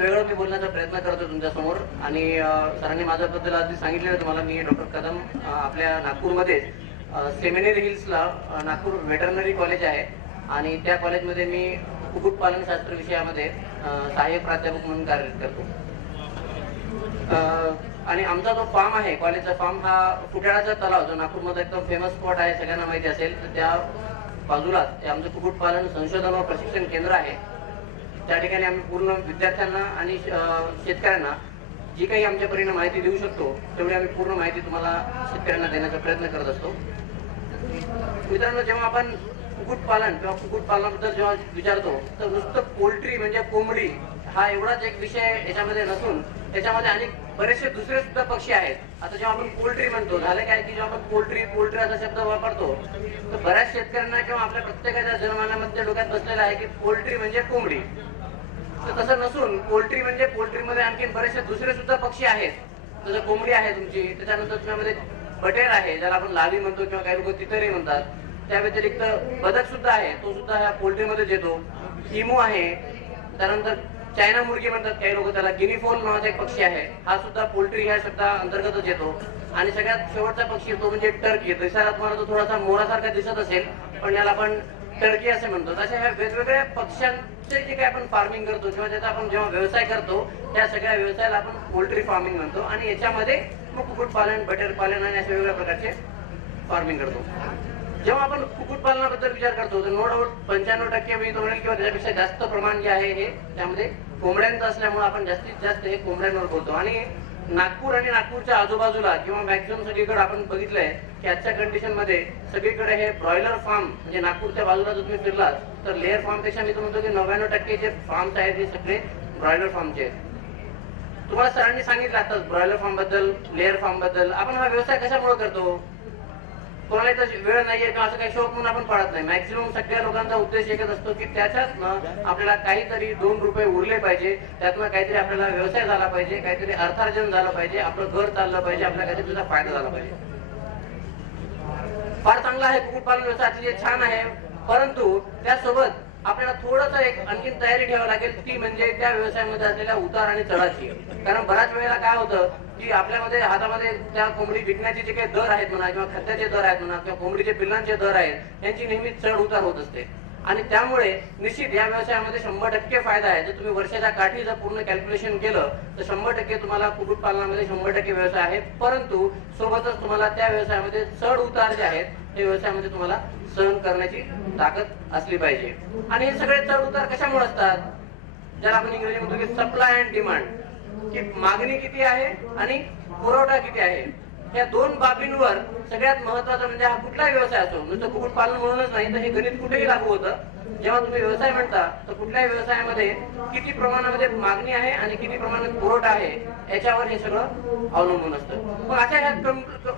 वेगळं मी बोलण्याचा प्रयत्न करतो तुमच्या समोर. आणि सरांनी माझ्याबद्दल आधी सांगितलेलं तुम्हाला. मी डॉक्टर कदम आपल्या नागपूरमध्ये सेमिनरी हिल्सला नागपूर वेटरनरी कॉलेज आहे आणि त्या कॉलेजमध्ये मी कुक्कुटपालनशास्त्र विषयामध्ये सहाय्यक प्राध्यापक म्हणून कार्यरत करतो. आणि आमचा जो फार्म आहे, कॉलेजचा फार्म, हा फुटाळाचा तलाव जो नागपूरमध्ये एकदम फेमस स्पॉट आहे, सगळ्यांना माहिती असेल. तर त्या बाजूलाच आमचं कुक्कुटपालन संशोधन व प्रशिक्षण केंद्र आहे. त्या ठिकाणी आम्ही पूर्ण विद्यार्थ्यांना आणि शेतकऱ्यांना जी काही आमच्या परीने माहिती देऊ शकतो तेवढी आम्ही पूर्ण माहिती तुम्हाला शेतकऱ्यांना देण्याचा प्रयत्न करत असतो. मित्रांनो, जेव्हा आपण कुक्कुटपालन किंवा कुक्कुटपालनाबद्दल जेव्हा विचारतो तर नुसतं पोल्ट्री म्हणजे कोंबडी हा एवढाच एक विषय याच्यामध्ये नसून त्याच्यामध्ये अनेक बरेचसे दुसरे सुद्धा पक्षी आहेत. आता जेव्हा आपण पोल्ट्री म्हणतो, झालं काय की जेव्हा आपण पोल्ट्री असा शब्द वापरतो तर बऱ्याच शेतकऱ्यांना किंवा आपल्या प्रत्येकाच्या जनमानामध्ये डोक्यात बसलेला आहे की पोल्ट्री म्हणजे कोंबडी. तर तसं नसून पोल्ट्री म्हणजे पोल्ट्रीमध्ये आणखी बरेचसे दुसरे सुद्धा पक्षी आहेत. जसं कोंबडी आहे तुमची, त्याच्यानंतर त्यामध्ये बटेर आहे ज्याला आपण लावी म्हणतो किंवा काही लोक तितरी म्हणतात. त्या व्यतिरिक्त बदक सुद्धा आहे, तो सुद्धा ह्या पोल्ट्रीमध्येच येतो. इमू आहे, त्यानंतर चायना मुर्गी म्हणतात काही लोक त्याला. गिनी फॉल नावाचा एक पक्षी आहे, हा सुद्धा पोल्ट्री ह्या शब्दा अंतर्गतच येतो. आणि सगळ्यात शेवटचा पक्षी तो म्हणजे टर्की. दिसायला तुम्हाला तो थोडासा मोरासारखा दिसत असेल पण याला आपण टर्की असे म्हणतो. अशा ह्या वेगवेगळ्या पक्ष्यांचे जे काही आपण फार्मिंग करतो किंवा त्याचा आपण जेव्हा व्यवसाय करतो त्या सगळ्या व्यवसायाला आपण पोल्ट्री फार्मिंग म्हणतो. आणि याच्यामध्ये मग कुक्कुटपालन, बटेर पालन आणि अशा वेगवेगळ्या प्रकारचे फार्मिंग करतो. जेव्हा आपण कुक्कुटपालनाबद्दल विचार करतो तर नो डाऊट 95% मी तो म्हणेल किंवा त्याच्यापेक्षा जास्त प्रमाण जे आहे हे त्यामध्ये कोंबड्यांचं असल्यामुळे आपण जास्तीत जास्त हे कोंबड्यांवर बोलतो. आणि नागपूर आणि नागपूरच्या आजूबाजूला किंवा मॅक्झिमम सगळीकडे आपण बघितलंय की आजच्या कंडिशन मध्ये सगळीकडे हे ब्रॉयलर फार्म म्हणजे नागपूरच्या बाजूला जर तुम्ही फिरलात तर लेअर फार्म पेक्षा मी तो म्हणतो की 99% जे फार्म्स आहेत हे सगळे ब्रॉयलर फार्मचे आहेत. तुम्हाला सरांनी सांगितलं आता ब्रॉयलर फार्म बद्दल, लेअर फार्म बद्दल. आपण हा व्यवसाय कशामुळे करतो? कोणाला तर वेळ नाहीये किंवा असं काही शौक म्हणून आपण पाळत नाही. मॅक्सिमम सगळ्या लोकांचा उद्देश एकच असतो की त्याच्यातनं आपल्याला काहीतरी 2 रुपये उरले पाहिजे, त्यातनं काहीतरी आपल्याला व्यवसाय झाला पाहिजे, काहीतरी अर्थार्जन झालं पाहिजे, आपलं घर चाललं पाहिजे, आपल्याला काहीतरी त्याचा फायदा झाला पाहिजे. फार चांगला आहे कुक्कुटपालन व्यवसाय, अतिशय छान आहे. परंतु त्यासोबत आपल्याला थोडंसं एक आणखीन तयारी ठेवावी लागेल, ती म्हणजे त्या व्यवसायामध्ये असलेल्या उतार आणि चढाची. कारण बऱ्याच वेळेला काय होतं की आपल्यामध्ये हातामध्ये त्या कोंबडी विकण्याचे जे काही दर आहेत म्हणा किंवा खाद्याचे दर आहेत म्हणा किंवा कोंबडीचे पिल्लांचे दर आहेत यांची नेहमी चढ उतार होत असते. आणि त्यामुळे निश्चित या व्यवसायामध्ये 100% फायदा आहे. जर तुम्ही वर्षाच्या काठी जर पूर्ण कॅल्क्युलेशन केलं तर 100% तुम्हाला कुक्कुटपालनामध्ये 100% व्यवसाय आहे. परंतु सोबतच तुम्हाला त्या व्यवसायामध्ये चढ उतार जे आहेत ते व्यवसायामध्ये तुम्हाला सहन करण्याची ताकद असली पाहिजे. आणि हे सगळे चढ उतार कशामुळे असतात? ज्याला आपण इंग्रजी म्हणतो की सप्लाय अँड डिमांड, की मागणी किती आहे आणि पुरवठा किती आहे. या 2 बाबींवर सगळ्यात महत्वाचं म्हणजे हा कुठलाही व्यवसाय असो, नुसतं कुक्कुटपालन म्हणूनच नाही तर हे गणित कुठेही लागू होतं. जेव्हा तुम्ही व्यवसाय म्हणता तर कुठल्याही व्यवसायामध्ये किती प्रमाणामध्ये मागणी आहे आणि किती प्रमाणात पुरवठा आहे याच्यावर हे सगळं अवलंबून असतं. मग अशा ह्या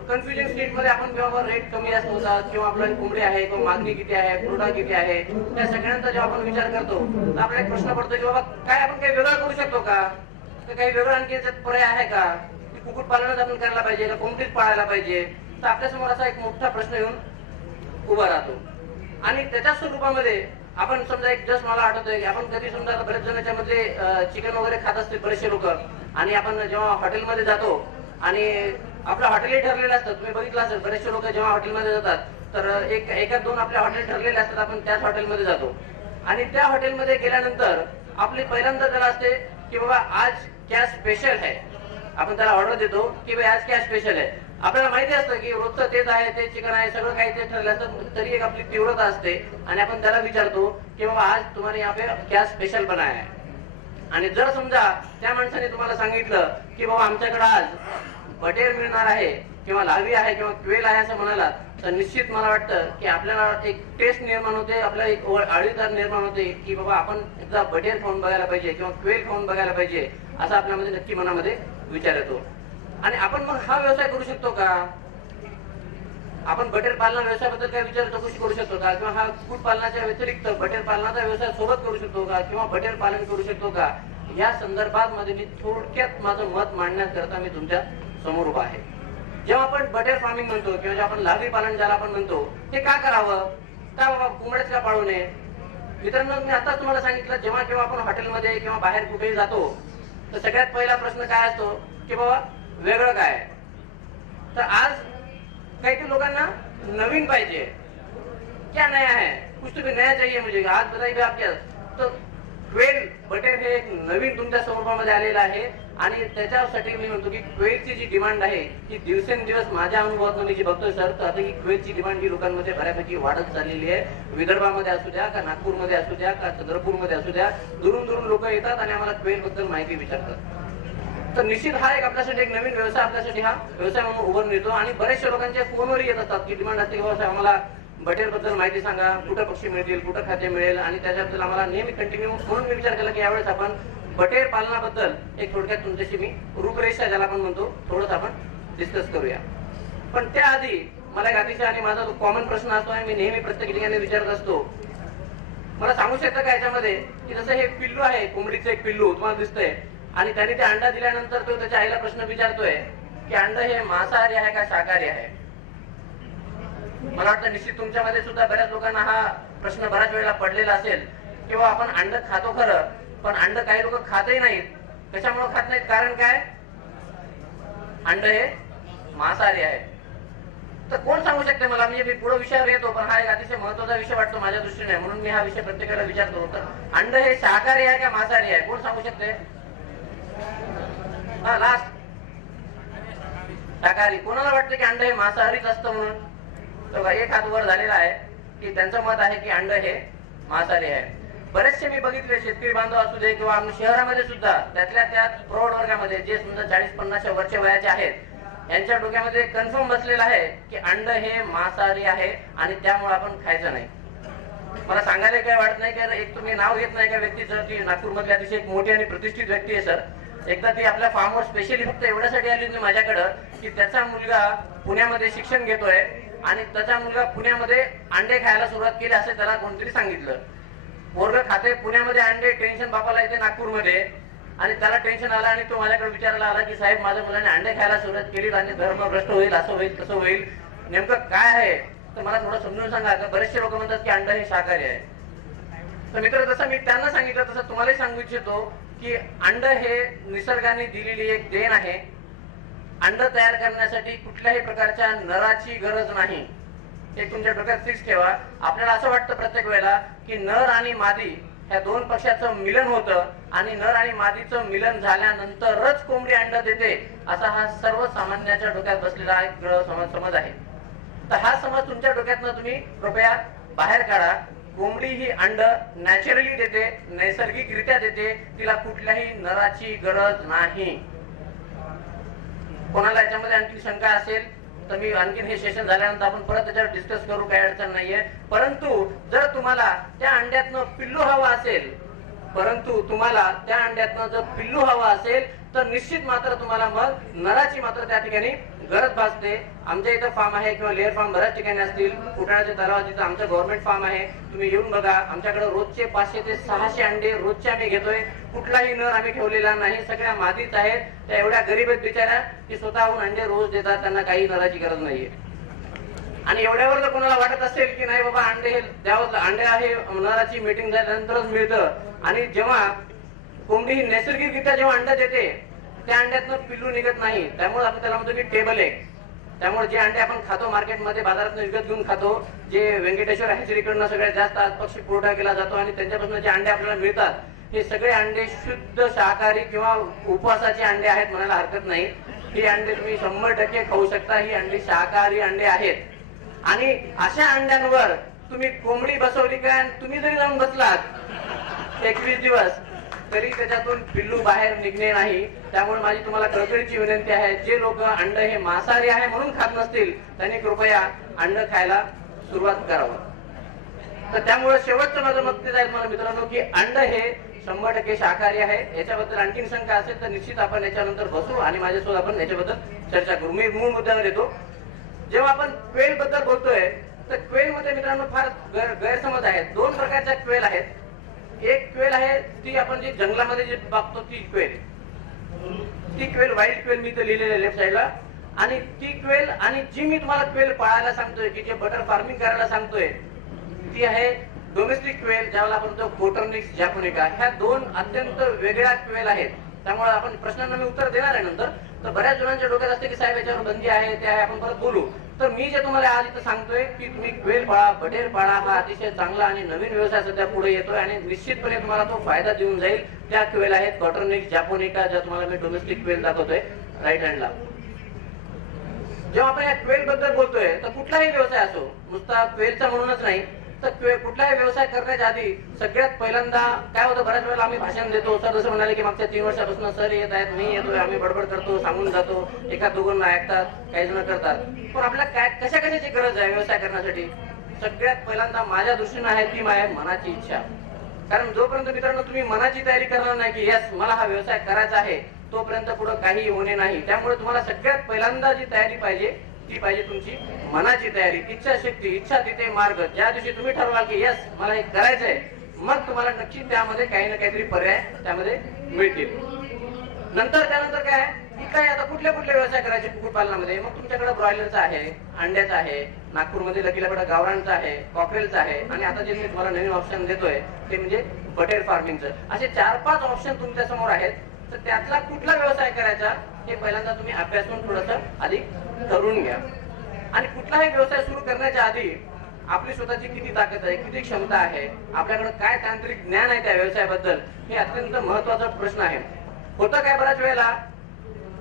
कन्फ्युजन स्टेट मध्ये आपण जेव्हा रेट कमी जास्त होतात किंवा आपल्याला कोंबडी आहे किंवा मागणी किती आहे, पुरवठा किती आहे, या सगळ्यांचा जेव्हा आपण विचार करतो तर आपल्याला एक प्रश्न पडतो की बाबा काय आपण काही वेगळं करू शकतो का? तर काही वेगळं आणखी याच्यात पर्याय आहे का? कुक्कुटपालनच आपण करायला पाहिजे का कोंबडीच पाळायला पाहिजे? तर आपल्यासमोर असा एक मोठा प्रश्न येऊन उभा राहतो. आणि त्याच्या स्वरूपामध्ये आपण समजा एक जस्ट मला आठवतोय की आपण कधी समजा बरेच जणांच्या मध्ये चिकन वगैरे खात असतील बरेचसे लोक. आणि आपण जेव्हा हॉटेलमध्ये जातो आणि आपलं हॉटेलही ठरलेलं असतं, तुम्ही बघितलं असेल बरेचसे लोक जेव्हा हॉटेलमध्ये जातात तर एकात 2 आपल्या हॉटेल ठरलेले असतात, आपण त्याच हॉटेलमध्ये जातो. आणि त्या हॉटेलमध्ये गेल्यानंतर आपली पहिल्यांदा त्याला असते की बाबा आज क्या स्पेशल है. आपण त्याला ऑर्डर देतो की भाई आज क्या स्पेशल आहे. आपल्याला माहिती असतं की रोजचं तेच आहे, ते चिकन आहे, सगळं काही ते ठरलं असतं, तरी एक आपली तीव्रता असते आणि आपण त्याला विचारतो की बाबा आज तुम्हाला यहाँ पे क्या स्पेशल बनाया है. आणि जर समजा त्या माणसाने तुम्हाला सांगितलं की बाबा आमच्याकडे आज बटेर मिळणार आहे किंवा लावी आहे किंवा क्वेल आहे असं म्हणाला तर निश्चित मला वाटतं की आपल्याला एक टेस्ट निर्माण होते, आपल्याला एक आवडीदार निर्माण होते की बाबा आपण एकदा बटेर खाऊन बघायला पाहिजे किंवा क्वेल खाऊन बघायला पाहिजे असं आपल्यामध्ये नक्की मनामध्ये विचार येतो. आणि आपण मग हा व्यवसाय करू शकतो का? आपण बटेर पालना व्यवसायाबद्दल काय विचार चौकशी करू शकतो का? किंवा हा कुक्कुटपालनाच्या व्यतिरिक्त बटेर पालनाचा व्यवसाय सोबत करू शकतो का? किंवा बटेर पालन करू शकतो का? या संदर्भात मध्ये मी थोडक्यात माझं मत मांडण्याकरता मी तुमच्या समोर उभा आहे. जेव्हा आपण बटेर फार्मिंग म्हणतो किंवा जेव्हा आपण लावी पालन ज्याला आपण म्हणतो हे का करावं? का बाबा कोंबड्याच का पाळू नये? मित्रांनो, मी आता तुम्हाला सांगितलं जेव्हा केव्हा आपण हॉटेलमध्ये किंवा बाहेर कुठेही जातो तर सगळ्यात पहिला प्रश्न काय असतो की बाबा वेगळं काय आहे. तर आज काही लोकांना नवीन पाहिजे, क्या नया है, कुछ तो भी नया चाहिए मुझे, आज बताइए आप क्या. तर क्वेल बटेर हे एक नवीन तुमच्या स्वरूपामध्ये आलेलं आहे आणि त्याच्यासाठी मी म्हणतो की क्वेलची जी डिमांड आहे ही दिवसेंदिवस माझ्या अनुभवातून मी जी बघतोय सर, तर आता ही क्वेलची डिमांड ही लोकांमध्ये बऱ्यापैकी वाढत चाललेली आहे. विदर्भामध्ये असू द्या का नागपूरमध्ये असू द्या का चंद्रपूरमध्ये असू द्या, दुरून दुरून लोक येतात आणि आम्हाला क्वेल बद्दल माहिती विचारतात. तर निश्चित हा एक आपल्यासाठी एक नवीन व्यवसाय, आपल्यासाठी हा व्यवसाय म्हणून उभारून येतो आणि बरेचशा लोकांच्या फोनवरही येत असतात की डिमांड असते की बाबा आम्हाला बटेर बद्दल माहिती सांगा, कुठं पक्षी मिळतील, कुठं खाद्य मिळेल, आणि त्याच्याबद्दल आम्हाला नेहमी कंटिन्यू. म्हणून मी विचार केला की यावेळेस आपण बटेर पालनाबद्दल एक थोडक्यात तुमच्याशी मी रूपरेषा ज्याला आपण म्हणतो थोडंच आपण डिस्कस करूया. पण त्याआधी मला एक अतिशय आणि माझा जो कॉमन प्रश्न असतो आणि मी नेहमी प्रत्येक ठिकाणी विचारत असतो, मला सांगू शकता का याच्यामध्ये की जसं हे पिल्लू आहे, कोंबडीचं एक पिल्लू तुम्हाला दिसतंय आणि त्याने ते अंडा दिल्यानंतर तो त्याच्या आईला प्रश्न विचारतोय की अंड हे मांसाहारी आहे का शाकाहारी आहे. मला वाटतं निश्चित तुमच्यामध्ये सुद्धा बऱ्याच लोकांना हा प्रश्न बऱ्याच वेळेला पडलेला असेल किंवा आपण अंड खातो खरं, पण अंड काही लोक खातही नाहीत. कशामुळे खात नाहीत, कारण काय, अंड हे मांसाहारी आहे. तर कोण सांगू शकते मला, म्हणजे मी पुढे विषयावर येतो पण हा एक अतिशय महत्वाचा विषय वाटतो माझ्या दृष्टीने, म्हणून मी हा विषय प्रत्येकाला विचारतो. तर अंड हे शाकाहारी आहे का मांसाहारी आहे, कोण सांगू शकते. हा लास्ट, शाकाहारी. कोणाला वाटतं की अंड हे मांसाहारीच असतं म्हणून. एक हात वर झालेला आहे की त्यांचं मत आहे की अंड हे मांसाहारी आहे. बरेचसे मी बघितले शेतकरी बांधव असू दे किंवा शहरामध्ये सुद्धा त्यातल्या त्यात प्रौढ वर्गामध्ये जे समजा 40-50 वर्ष वयाचे आहेत, यांच्या डोक्यामध्ये कन्फर्म बसलेला आहे की अंड हे मांसाहारी आहे आणि त्यामुळे आपण खायचं नाही. मला सांगायला काही वाटत नाही कारण एक तुम्ही नाव घेत नाही का व्यक्तीचं, ती नागपूरमधली अतिशय एक मोठी आणि प्रतिष्ठित व्यक्ती आहे सर. एकदा ती आपल्या फार्मवर स्पेशली फक्त एवढ्यासाठी आली होती माझ्याकडं की त्याचा मुलगा पुण्यामध्ये शिक्षण घेतोय आणि त्याचा मुलगा पुण्यामध्ये अंडे खायला सुरुवात केली असं त्याला कोणतरी सांगितलं. पोरग खाते पुण्यामध्ये अंडे, टेन्शन बापाला येते नागपूरमध्ये, आणि त्याला टेन्शन आलं आणि तो माझ्याकडे विचारायला आला की साहेब माझ्या मुलाने अंडे खायला सुरुवात केली आणि धर्म भ्रष्ट होईल, असं होईल तसं होईल, नेमकं काय आहे. तर मला थोडं समजून सांगा. बरेचसे लोक म्हणतात की अंड हे शाकाहारी आहे. तर मित्र, जसं मी त्यांना सांगितलं तसं तुम्हालाही सांगू इच्छितो की अंड हे निसर्गाने दिलेली एक देण आहे. अंड तयार करण्यासाठी कुठल्याही प्रकारच्या नराची गरज नाही, हे तुमच्या डोक्यात फिक्स ठेवा. आपल्याला असं वाटतं प्रत्येक वेळेला की नर आणि मादी ह्या दोन पक्षाचं मिलन होतं आणि नर आणि मादीचं मिलन झाल्यानंतरच कोंबडी अंड देते, असा हा सर्वसामान्याच्या डोक्यात बसलेला एक समज आहे. तर हा समज तुमच्या डोक्यातनं तुम्ही कृपया बाहेर काढा. कोंबडी ही अंड नॅचरली देते, नैसर्गिकरित्या देते, तिला कुठल्याही नराची गरज नाही. कोणाला याच्यामध्ये आणखी शंका असेल तर मी आणखीन हे सेशन झाल्यानंतर आपण परत त्याच्यावर डिस्कस करू, काही अडचण नाहीये. परंतु जर तुम्हाला त्या अंड्यातनं पिल्लू हवा असेल, जर पिल्लू हवा असेल तर निश्चित मात्र तुम्हाला मग नराची मात्र त्या ठिकाणी गरज भासते. आमच्या इथं फार्म आहे किंवा लेअर फार्म बऱ्याच ठिकाणी असतील, फुटाण्याच्या तलावात जिथं आमचं गव्हर्नमेंट फार्म आहे, तुम्ही येऊन बघा. आमच्याकडे रोजचे 500 ते 600 अंडे रोजचे आम्ही घेतोय. कुठलाही नर आम्ही ठेवलेला नाही, सगळ्या मादीच आहेत. त्या एवढ्या गरीब आहेत बिचाऱ्या की स्वतःहून अंडे रोज देतात, त्यांना काही नराची गरज नाहीये. आणि एवढ्यावर जर कोणाला वाटत असेल की नाही बाबा अंडे हे द्यावं, अंडे आहे नराची मीटिंग झाल्यानंतरच मिळतं, आणि जेव्हा कोंबडी ही नैसर्गिकरित्या जेव्हा अंडा देते त्या अंड्यातनं पिल्लू निघत नाही, त्यामुळे आपण त्याला म्हणतो की टेबल एग. त्यामुळे जे अंडे आपण खातो मार्केटमध्ये बाजारात विकत घेऊन खातो, जे व्यंकटेश्वर हॅचरीकडनं सगळ्यात जास्त पक्षी पुरवठा केला जातो आणि त्यांच्यापासून जे अंडे आपल्याला मिळतात, हे सगळे अंडे शुद्ध शाकाहारी किंवा उपवासाचे अंडे आहेत म्हणायला हरकत नाही. ही अंडे तुम्ही 100% खाऊ शकता. ही अंडे शाकाहारी अंडे आहेत. आणि अशा अंड्यांवर तुम्ही कोंबडी बसवली काय, तुम्ही जरी जाऊन बसलात 21 दिवस तरी त्याच्यातून पिल्लू बाहेर निघणे नाही. त्यामुळे माझी तुम्हाला कळकळीची विनंती आहे, जे लोक अंड हे मांसाहारी आहे म्हणून खात नसतील त्यांनी कृपया अंड खायला सुरुवात करावं. तर त्यामुळे शेवटचं माझं मत ते जाईल मला मित्रांनो की अंड हे 100% शाकाहारी आहे. याच्याबद्दल आणखीन शंका असेल तर निश्चित आपण याच्यानंतर बसू आणि माझ्यासोबत आपण याच्याबद्दल चर्चा करू. मी मूळ मुद्द्यावर येतो. जेव्हा आपण क्वेल बद्दल बोलतोय तर क्वेल मध्ये मित्रांनो फार गैरसमज आहेत. 2 प्रकारच्या क्वेल आहेत. एक क्वेल आहे ती आपण जी जंगलामध्ये जे बघतो ती क्वेल, व्हाईट क्वेल मी इथे लिहिलेलं लेफ्ट साईडला. आणि ती क्वेल आणि जी मी तुम्हाला क्वेल पाळायला सांगतोय की जे बटर फार्मिंग करायला सांगतोय ती आहे डोमेस्टिक क्वेल, ज्याला आपण म्हणतो कोटर्निक्स जॅपोनिका. ह्या 2 अत्यंत वेगळ्या क्वेल आहेत. त्यामुळे आपण प्रश्नांना मी उत्तर देणार आहे नंतर. तर बऱ्याच जणांच्या डोक्यात असते की साहेब याच्यावर बंदी आहे, ते आहे, आपण परत बोलू. तर मी जे तुम्हाला आज इथं सांगतोय की तुम्ही क्वेल पाळा, बटेर पाळा, हा अतिशय चांगला आणि नवीन व्यवसाय सध्या पुढे येतोय आणि निश्चितपणे तुम्हाला तो फायदा देऊन जाईल. त्या क्वेल आहेत कॉटरनिक, जॅपोनिका, ज्या तुम्हाला मी डोमेस्टिक क्वेल दाखवतोय राईट हँडला. जेव्हा आपण या क्वेल बद्दल बोलतोय तर कुठलाही व्यवसाय असो, नुसता क्वेलचा म्हणूनच नाही, तर कुठलाही व्यवसाय करण्याच्या आधी सगळ्यात पहिल्यांदा काय होतं, बऱ्याच वेळेला आम्ही भाषण देतो, सर जसं म्हणाले की मागच्या 3 वर्षापासून सर येत आहेत, मी येतोय, आम्ही बडबड करतो, सांगून जातो, एका दोघांना ऐकतात, काही जण करतात. पण आपल्याला काय कशा कशाची गरज आहे व्यवसाय करण्यासाठी? सगळ्यात पहिल्यांदा माझ्या दृष्टीने आहे ती आहे मनाची इच्छा. कारण जोपर्यंत मित्रांनो तुम्ही मनाची तयारी करणार नाही की यस मला हा व्यवसाय करायचा आहे, तोपर्यंत पुढे काही होणे नाही. त्यामुळे तुम्हाला सगळ्यात पहिल्यांदा जी तयारी पाहिजे ती पाहिजे तुमची मनाची तयारी, इच्छाशक्ती, इच्छा तिथे मार्ग. ज्या दिवशी तुम्ही ठरवाल की यस मला हे करायचंय, मग तुम्हाला नक्की त्यामध्ये काही ना काहीतरी पर्याय त्यामध्ये मिळतील. त्यानंतर काय कुठलाही आता कुठले व्यवसाय करायचे कुक्कुटपालनामध्ये, मग तुमच्याकडे ब्रॉयलरचा आहे, अंड्याचा आहे, नागपूरमध्ये लकीलाकडे गावरानचा आहे, कॉकरेलचा आहे, आणि आता जे मी तुम्हाला नवीन ऑप्शन देतोय ते म्हणजे बटेर फार्मिंगचं. असे 4-5 ऑप्शन तुमच्या समोर आहेत. तर त्यातला कुठला व्यवसाय करायचा हे पहिल्यांदा तुम्ही अभ्यासून थोडंसं आधी ठरवून घ्या. आणि कुठलाही व्यवसाय सुरू करण्याच्या आधी आपली स्वतःची किती ताकद आहे, किती क्षमता आहे, आपल्याकडे काय तांत्रिक ज्ञान आहे त्या व्यवसायाबद्दल, हे अत्यंत महत्वाचा प्रश्न आहे. होतं काय बऱ्याच वेळेला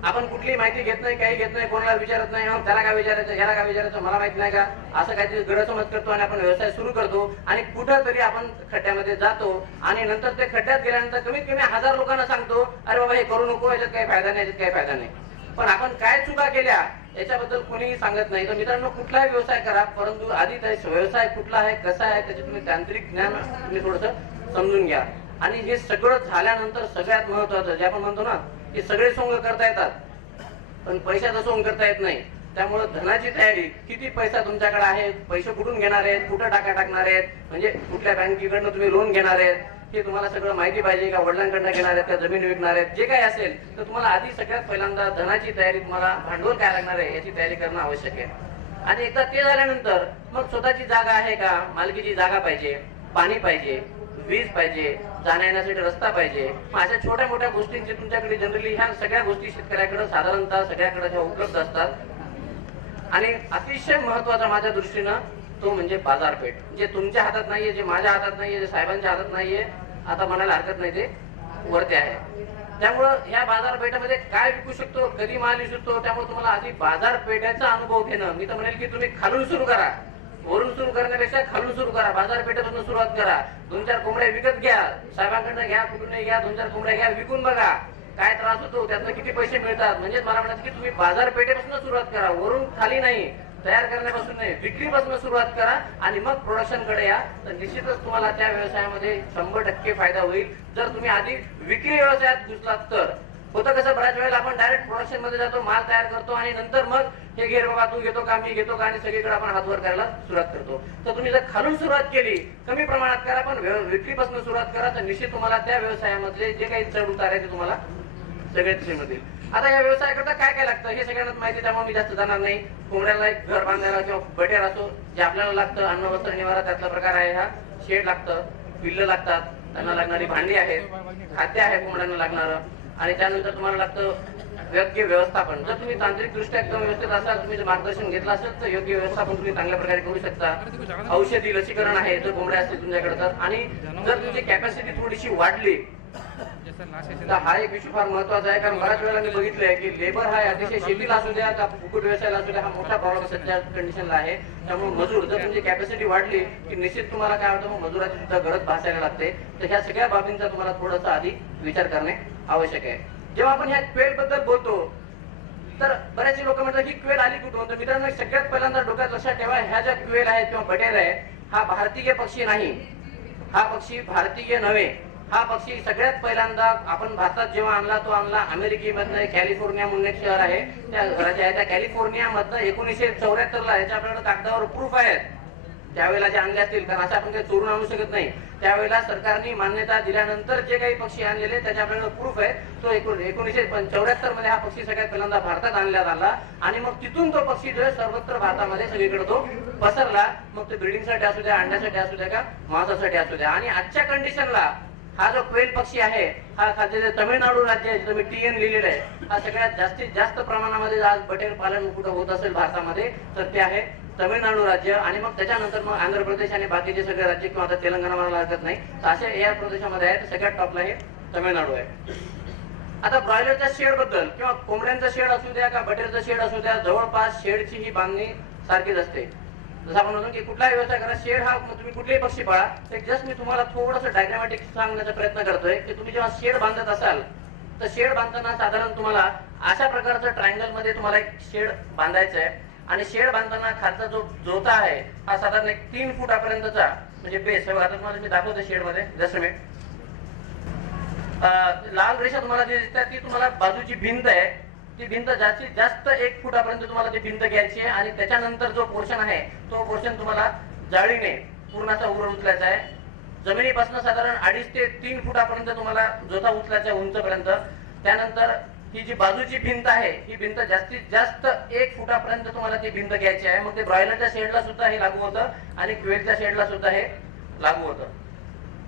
आपण कुठली माहिती घेत नाही, काही घेत नाही, कोणाला विचारत नाही, त्याला काय विचारायचं, ह्याला काय विचारायचं, मला माहित नाही का, असं काहीतरी गैरसमज करतो आणि आपण व्यवसाय सुरू करतो. आणि कुठं तरी आपण खड्ड्यामध्ये जातो आणि नंतर ते खड्ड्यात गेल्यानंतर कमीत कमी 1000 लोकांना सांगतो अरे बाबा हे करू नको, याच्यात काही फायदा नाही, याच्यात काही फायदा नाही. पण आपण काय चुका केल्या याच्याबद्दल कोणीही सांगत नाही. तर मित्रांनो कुठलाही व्यवसाय करा, परंतु आधी त्या व्यवसाय कुठला आहे, कसा आहे, त्याचे तुम्ही तांत्रिक ज्ञान तुम्ही थोडंसं समजून घ्या. आणि हे सगळं झाल्यानंतर सगळ्यात महत्वाचं जे आपण म्हणतो ना की सगळे सोंग करता येतात पण पैशाचं सोंग करता येत नाही. त्यामुळे धनाची तयारी, किती पैसा तुमच्याकडे आहे, पैसे कुठून घेणार आहेत, कुठं टाकणार आहेत, म्हणजे कुठल्या बँकेकडनं तुम्ही लोन घेणार आहेत, हे तुम्हाला सगळं माहिती पाहिजे. का वडिलांकडनं घेणार आहेत, का जमीन विकणार आहेत, जे काही असेल तर तुम्हाला आधी सगळ्यात पहिल्यांदा धनाची तयारी, तुम्हाला भांडवल काय लागणार आहे याची तयारी करणं आवश्यक आहे. आणि एकदा ते झाल्यानंतर मग स्वतःची जागा आहे का, मालकीची जागा पाहिजे, पाणी पाहिजे, वीज पाहिजे, जाण्या येण्यासाठी रस्ता पाहिजे. अशा छोट्या मोठ्या गोष्टींची तुमच्याकडे जनरली ह्या सगळ्या गोष्टी शेतकऱ्याकडे साधारणतः सगळ्याकडे ह्या उपलब्ध असतात. आणि अतिशय महत्वाचा माझ्या दृष्टीनं तो म्हणजे बाजारपेठ, जे तुमच्या हातात नाहीये, जे माझ्या हातात नाहीये, जे साहेबांच्या हातात नाहीये, आता म्हणायला हरकत नाही, ते वरती आहे. त्यामुळं ह्या बाजारपेठेमध्ये काय विकू शकतो, कधी माल विकू शकतो, त्यामुळे तुम्हाला आधी बाजारपेठेचा अनुभव घेणं. मी तर म्हणेल की तुम्ही खालून सुरू करा, वरून सुरू करण्यापेक्षा खालून सुरू करा, बाजारपेठेपासून सुरुवात करा. 2-4 कोंबड्या विकत घ्या, साहेबांकडनं घ्या, कुठून घ्या, 2-4 कोंबड्या घ्या, विकून बघा काय त्रास होतो, त्यातनं किती पैसे मिळतात. म्हणजे मला म्हणायचं की तुम्ही बाजारपेठेपासून सुरुवात करा, वरून खाली नाही, तयार करण्यापासून नाही, विक्रीपासून सुरुवात करा आणि मग प्रोडक्शन कडे या. तर निश्चितच तुम्हाला त्या व्यवसायामध्ये 100% फायदा होईल जर तुम्ही आधी विक्री व्यवसायात घुसलात तर. होतं कसं, बऱ्याच वेळेला आपण डायरेक्ट प्रोडक्शन मध्ये जातो, माल तयार करतो आणि नंतर मग हे घेर बाबा तू घेतो का, मी घेतो का, आणि सगळीकडे आपण हातवर करायला सुरुवात करतो. तर तुम्ही जर खालून सुरुवात केली, कमी प्रमाणात करा, पण विक्रीपासून सुरुवात करा, तर निश्चित तुम्हाला त्या व्यवसायामधले जे काही चढ उतार आहे ते तुम्हाला सगळे दिसेल. आता या व्यवसायाकरता काय काय लागतं हे सगळ्यांना माहिती, त्यामुळे मी जास्त जाणार नाही. कोंबड्याला एक घर बांधायला किंवा बटेर असो, जे आपल्याला लागतं, अन्न वस्त्र निवारा त्यातला प्रकार आहे हा. शेड लागतं, पिल्लं लागतात, त्यांना लागणारी भांडी आहेत, खाद्य आहे कोंबड्यांना लागणार, आणि त्यानंतर तुम्हाला लागतं योग्य व्यवस्थापन. जर तुम्ही तांत्रिक दृष्ट्या एकदम व्यवस्थित असाल, तुम्ही जर मार्गदर्शन घेतलं असेल तर योग्य व्यवस्थापन तुम्ही चांगल्या प्रकारे करू शकता. औषधी लसीकरण आहे जर कोंबड्या असतील तुमच्याकडे तर. आणि जर तुमची कॅपॅसिटी थोडीशी वाढली तर हा एक विषय फार महत्वाचा आहे. कारण बऱ्याच वेळेला मी बघितलंय की लेबर हा अतिशय शेतीला असू द्या, कुक्कुट व्यवसायाला असू द्या, हा मोठा प्रॉब्लेम सध्या कंडिशनला आहे. त्यामुळे मजूर जर तुमची कॅपॅसिटी वाढली की निश्चित तुम्हाला काय होतं, मग मजुराची सुद्धा गरज भासायला लागते. तर ह्या सगळ्या बाबींचा तुम्हाला थोडासा आधी विचार करणे आवश्यक आहे. जेव्हा आपण ह्या क्वेल बद्दल बोलतो तर बरेचसे लोक म्हणतात की क्वेल आली कुठून. तर मित्रांनो सगळ्यात पहिल्यांदा डोक्यात लक्षात ठेवा, ह्या ज्या क्वेल आहेत किंवा बटेर आहेत, हा भारतीय पक्षी नाही, हा पक्षी भारतीय नव्हे. हा पक्षी सगळ्यात पहिल्यांदा आपण भारतात जेव्हा आणला, तो आणला अमेरिकेमधनं, कॅलिफोर्निया म्हणून एक शहर आहे त्या घराचे आहे, त्या कॅलिफोर्निया मधनं 1974 ला, याच्या आपल्याकडे कागदावर प्रूफ आहेत त्यावेळेला जे आणले असतील, कारण असं आपण काही चोरून आणू शकत नाही. त्यावेळेला सरकारने मान्यता दिल्यानंतर जे काही पक्षी आणलेले त्याच्या आपल्याकडे प्रूफ आहे. तो 1974 मध्ये हा पक्षी सगळ्यात पहिल्यांदा भारतात आणण्यात आला आणि मग तिथून तो पक्षी जो आहे सर्वत्र भारतामध्ये सगळीकडे तो पसरला. मग ते ब्रीडिंगसाठी असू द्या, अंड्यासाठी असू द्या, का मांसासाठी असू द्या. आणि आजच्या कंडिशनला हा जो क्वेल पक्षी आहे हा खालचे जे तमिळनाडू राज्य आहे, जिथं मी TN लिहिलेलं आहे, हा सगळ्यात जास्तीत जास्त प्रमाणामध्ये आज बटेर पालन कुठं होत असेल भारतामध्ये तर ते आहे तमिळनाडू राज्य. आणि मग त्याच्यानंतर मग आंध्र प्रदेश आणि बाकीचे सगळे राज्य किंवा आता तेलंगणा मला हरकत नाही, तर असे या प्रदेशामध्ये आहे. तर सगळ्यात टॉपला हे तमिळनाडू आहे. आता ब्रॉयलरच्या शेड बद्दल किंवा कोंबड्यांचा शेड असू द्या का बटेरचा शेड असू द्या, जवळपास शेडची ही बांधणी सारखीच असते. जसं आपण म्हणतो की कुठलाही व्यवसाय करा, शेड हा तुम्ही कुठलेही पक्षी पाळा, एक जस्ट मी तुम्हाला थोडंसं डायग्रामॅटिक सांगण्याचा प्रयत्न करतोय की तुम्ही जेव्हा शेड बांधत असाल तर शेड बांधताना साधारण तुम्हाला अशा प्रकारचं ट्रायंगल मध्ये तुम्हाला एक शेड बांधायचं आहे. आणि शेड बांधताना खालचा जो जोता आहे हा साधारण एक 3 फुटापर्यंतचा म्हणजे बेस. आता तुम्हाला मी दाखवतो शेड मध्ये जसं मी लाल रेषा तुम्हाला जी दिसते ती तुम्हाला बाजूची भिंत आहे, ती भिंत जास्तीत जास्त 1 फुटापर्यंत तुम्हाला ती भिंत घ्यायची आहे. आणि त्याच्यानंतर जो पोर्शन आहे तो पोर्शन तुम्हाला जाळीने पूर्णाचा वर उचलायचा आहे. जमिनीपासून साधारण 2.5 ते 3 फुटापर्यंत तुम्हाला जोता उचलायचा आहे उंचपर्यंत. त्यानंतर ही जी बाजूची भिंत आहे ही भिंत जास्तीत जास्त 1 फुटापर्यंत तुम्हाला ती भिंत घ्यायची आहे. मग ते ब्रॉयलरच्या शेडला सुद्धा हे लागू होतं आणि क्वेलच्या शेडला सुद्धा हे लागू होतं.